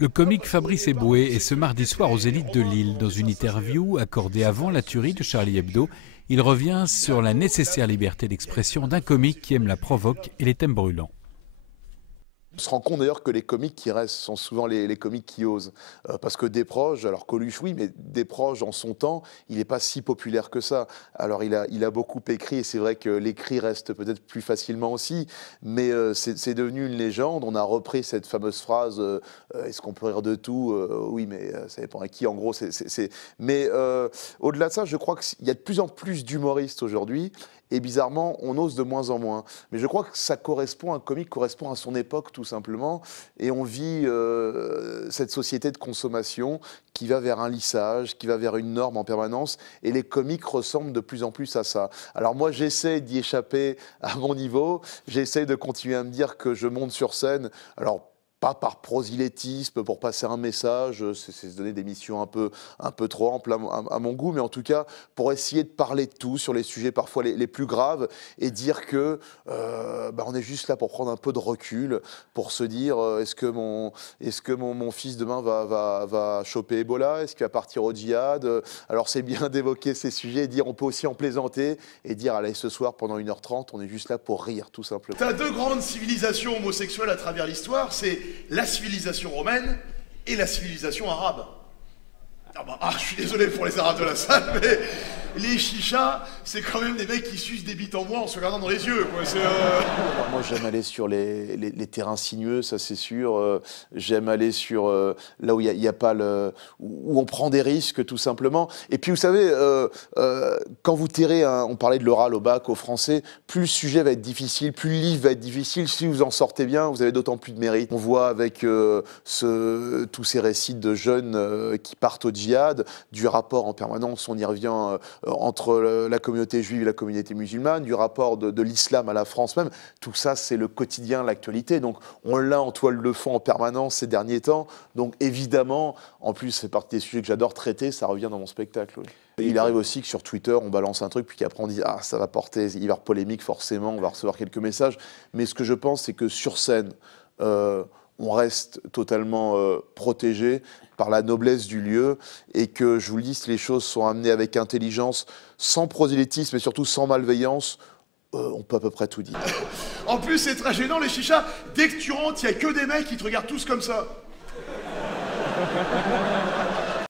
Le comique Fabrice Eboué est ce mardi soir aux Zénith de Lille. Dans une interview accordée avant la tuerie de Charlie Hebdo, il revient sur la nécessaire liberté d'expression d'un comique qui aime la provoque et les thèmes brûlants. On se rend compte d'ailleurs que les comiques qui restent sont souvent les comiques qui osent. Parce que Desproges, alors Coluche oui, mais Desproges en son temps, il n'est pas si populaire que ça. Alors il a beaucoup écrit et c'est vrai que l'écrit reste peut-être plus facilement aussi, mais c'est devenu une légende. On a repris cette fameuse phrase est-ce qu'on peut rire de tout oui, mais ça dépend à qui en gros. Mais au-delà de ça, je crois qu'il y a de plus en plus d'humoristes aujourd'hui. Et bizarrement, on ose de moins en moins. Mais je crois que ça correspond, un comique correspond à son époque tout simplement. Et on vit cette société de consommation qui va vers un lissage, qui va vers une norme en permanence. Et les comiques ressemblent de plus en plus à ça. Alors moi, j'essaie d'y échapper à mon niveau. J'essaie de continuer à me dire que je monte sur scène. Alors, pas par prosélytisme, pour passer un message, c'est se donner des missions un peu trop amples à mon goût, mais en tout cas, pour essayer de parler de tout sur les sujets parfois les plus graves et dire que on est juste là pour prendre un peu de recul, pour se dire est-ce que mon fils demain va choper Ebola, est-ce qu'il va partir au djihad. Alors c'est bien d'évoquer ces sujets et dire on peut aussi en plaisanter et dire allez ce soir pendant 1h30, on est juste là pour rire tout simplement. T'as deux grandes civilisations homosexuelles à travers l'histoire, c'est la civilisation romaine et la civilisation arabe. Je suis désolé pour les arabes de la salle, mais les chichas, c'est quand même des mecs qui sucent des bites en bois en se regardant dans les yeux. Quoi. Moi, j'aime aller sur les terrains sinueux, ça c'est sûr. J'aime aller sur là où il y a pas où on prend des risques, tout simplement. Et puis, vous savez, quand vous terrez, on parlait de l'oral au bac, au français, plus le sujet va être difficile, plus le livre va être difficile. Si vous en sortez bien, vous avez d'autant plus de mérite. On voit avec tous ces récits de jeunes qui partent au djihad, du rapport en permanence, on y revient, entre la communauté juive et la communauté musulmane, du rapport de l'islam à la France même. Tout ça, c'est le quotidien, l'actualité. Donc, on l'a en toile de fond en permanence ces derniers temps. Donc, évidemment, en plus, c'est partie des sujets que j'adore traiter, ça revient dans mon spectacle. Oui. Il arrive aussi que sur Twitter, on balance un truc, puis qu'après on dit « Ah, ça va porter, il va y avoir polémique forcément, on va recevoir quelques messages. » Mais ce que je pense, c'est que sur scène, on reste totalement protégé par la noblesse du lieu et que, je vous le dis, si les choses sont amenées avec intelligence, sans prosélytisme et surtout sans malveillance, on peut à peu près tout dire. En plus, c'est très gênant, les chichas. Dès que tu rentres, il n'y a que des mecs qui te regardent tous comme ça.